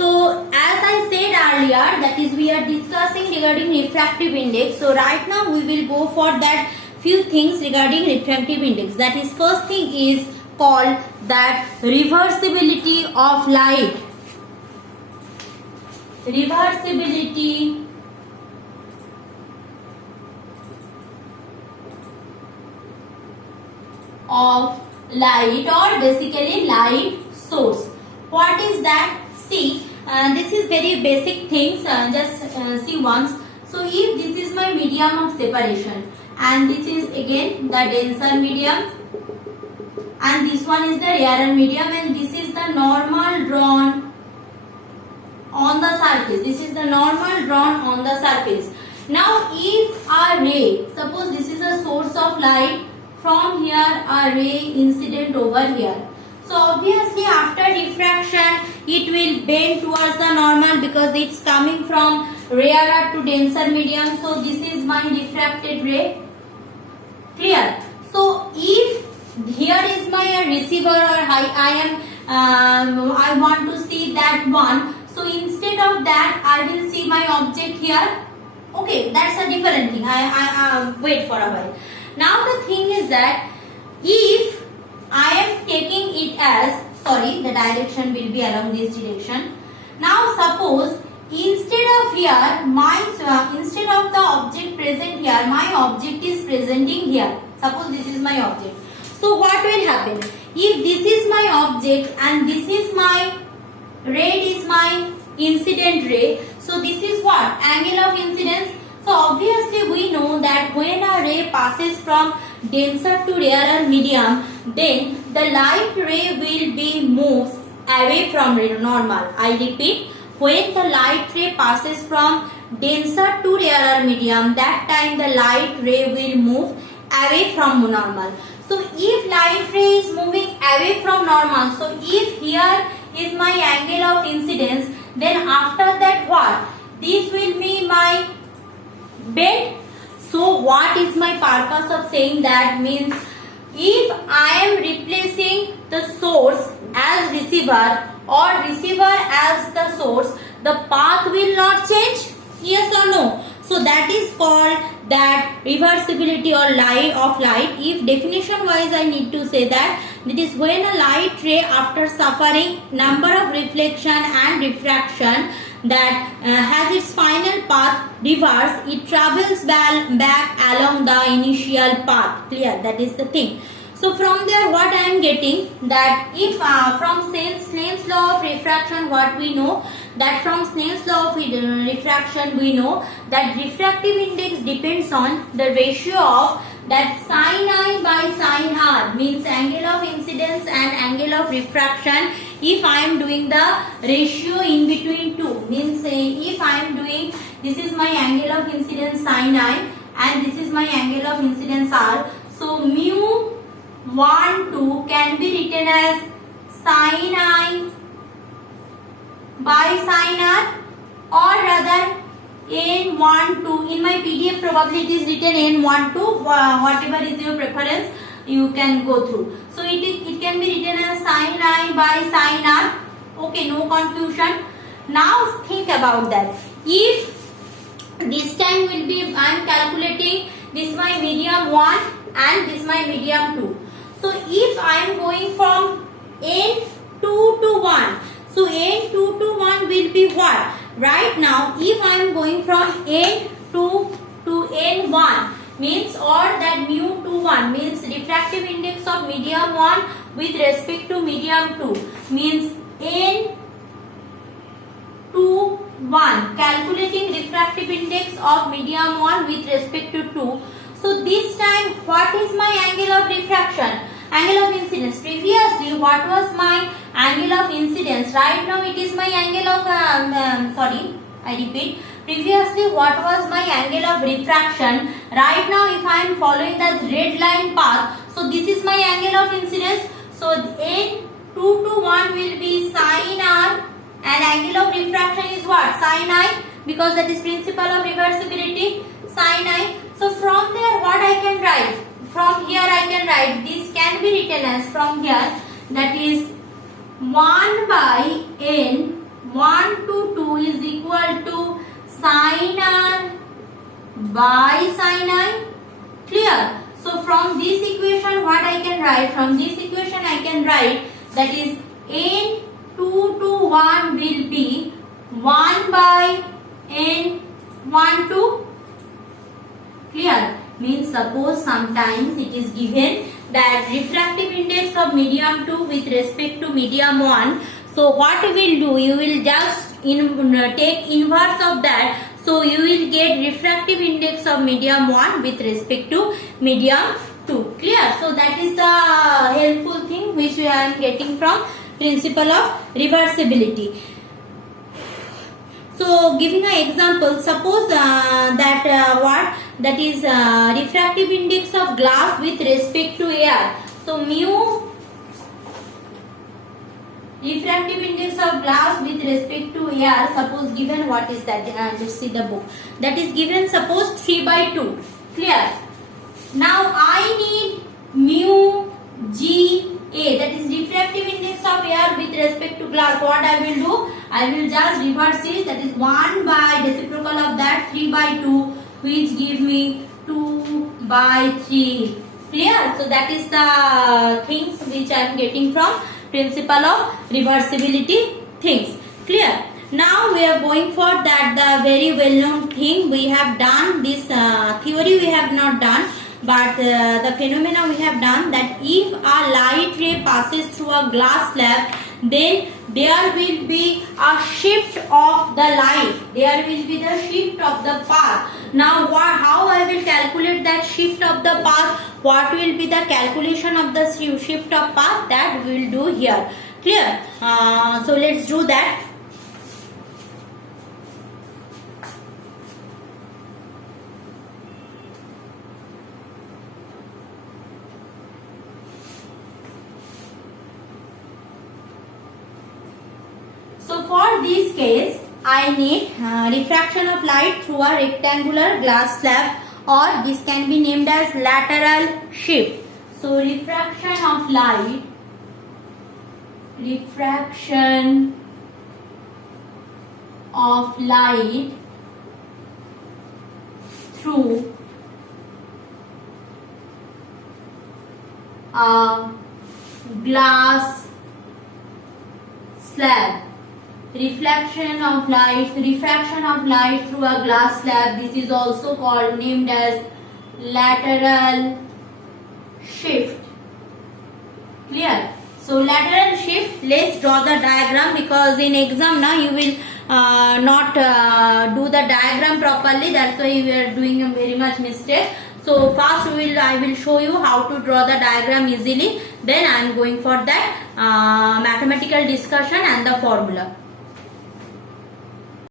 So as I said earlier, that is we are discussing regarding refractive index. So right now we will go for that few things regarding refractive index. That is, first thing is called that reversibility of light. Reversibility of light, or basically light source. What is that? See, this is very basic things. Just see once. So if this is my medium of separation, and this is again the denser medium, and this one is the rarer medium, and this is the normal drawn on the surface. This is the normal drawn on the surface. Now if a ray, suppose this is a source of light, from here a ray incident over here. So obviously after diffraction it will bend towards the normal because it's coming from rarer to denser medium. So this is my diffracted ray. Clear? So if here is my receiver, or I want to see that one. So instead of that I will see my object here. Okay, that's a different thing. I wait for a while. Now the thing is that if I am taking it as, sorry, the direction will be along this direction. Now suppose instead of here, instead of the object present here, my object is presenting here. Suppose this is my object. So what will happen? If this is my object and this is my red is my incident ray, so this is what? Angle of incidence. So obviously we know that when a ray passes from denser to rarer medium, then the light ray will be moves away from normal. I repeat, when the light ray passes from denser to rarer medium, that time the light ray will move away from normal. So if light ray is moving away from normal, so if here is my angle of incidence, then after that what? This will be my bend. So what is my purpose of saying that? Means if I am replacing the source as receiver or receiver as the source, the path will not change? Yes or no? So that is called that reversibility or light of light. If definition wise I need to say that it is when a light ray after suffering number of reflection and refraction that has its final path reverse, it travels back along the initial path. Clear? That is the thing. So from there what I am getting, that if from Snell's law of refraction, what we know, that from Snell's law of refraction we know that refractive index depends on the ratio of that sin I by sin R, means angle of incidence and angle of refraction. If I am doing the ratio in between two, means if I am doing, this is my angle of incidence sin I and this is my angle of incidence R. So mu 1 2 can be written as sin I by sin R, or rather n1 2. In my PDF probably it is written n1 2. Whatever is your preference, you can go through. So it can be written as sin I by sin R. Okay, no confusion. Now think about that. If this time will be, I am calculating this my medium 1 and this my medium 2. So if I am going from n2 to 1, so n2 to 1 will be what? Right now if I am going from n2 to n1, means, or that mu 2 1 means refractive index of medium 1 with respect to medium 2, means n 2 1, calculating refractive index of medium 1 with respect to 2. So this time what is my angle of refraction? Angle of incidence. Previously what was my angle of incidence? Right now it is my angle of sorry, I repeat, previously what was my angle of refraction? Right now if I am following that red line path, so this is my angle of incidence. So n 2 to 1 will be sin R and angle of refraction is what? Sin I, because that is principle of reversibility, sin I. So from there what I can write? From here I can write, this can be written as, from here, that is 1 by n 1 to 2 is equal to sin r by sin I. Clear? So from this equation what I can write? From this equation I can write that is n 2 to 1 will be 1 by n 1 to. Clear? Means suppose sometimes it is given that refractive index of medium 2 with respect to medium 1. So what you will do? You will just take inverse of that. So you will get refractive index of medium 1 with respect to medium 2. Clear? So that is the helpful thing which we are getting from principle of reversibility. So giving an example, suppose that is refractive index of glass with respect to air. So mu refractive index of glass with respect to air, suppose given, what is that? Let's see the book. That is given, suppose 3 by 2. Clear? Now I need mu G A, that is refractive index of air with respect to glass. What I will do? I will just reverse it. That is 1 by reciprocal of that 3 by 2, which give me 2 by 3. Clear? So that is the things which I am getting from principle of reversibility things. Clear? Now we are going for that the very well known thing. We have done this theory, we have not done, but the phenomena we have done, that if a light ray passes through a glass slab, then there will be a shift of the light. There will be the shift of the path. Now how I will calculate that shift of the path? What will be the calculation of the shift of path? That we will do here. Clear? So let's do that. So for this case, I need refraction of light through a rectangular glass slab, or this can be named as lateral shift. So refraction of light through a glass slab. Refraction of light through a glass slab. This is also called, named as lateral shift. Clear? So lateral shift, let's draw the diagram, because in exam now you will not do the diagram properly. That's why you are doing a very much mistake. So first I will show you how to draw the diagram easily. Then I am going for that mathematical discussion and the formula.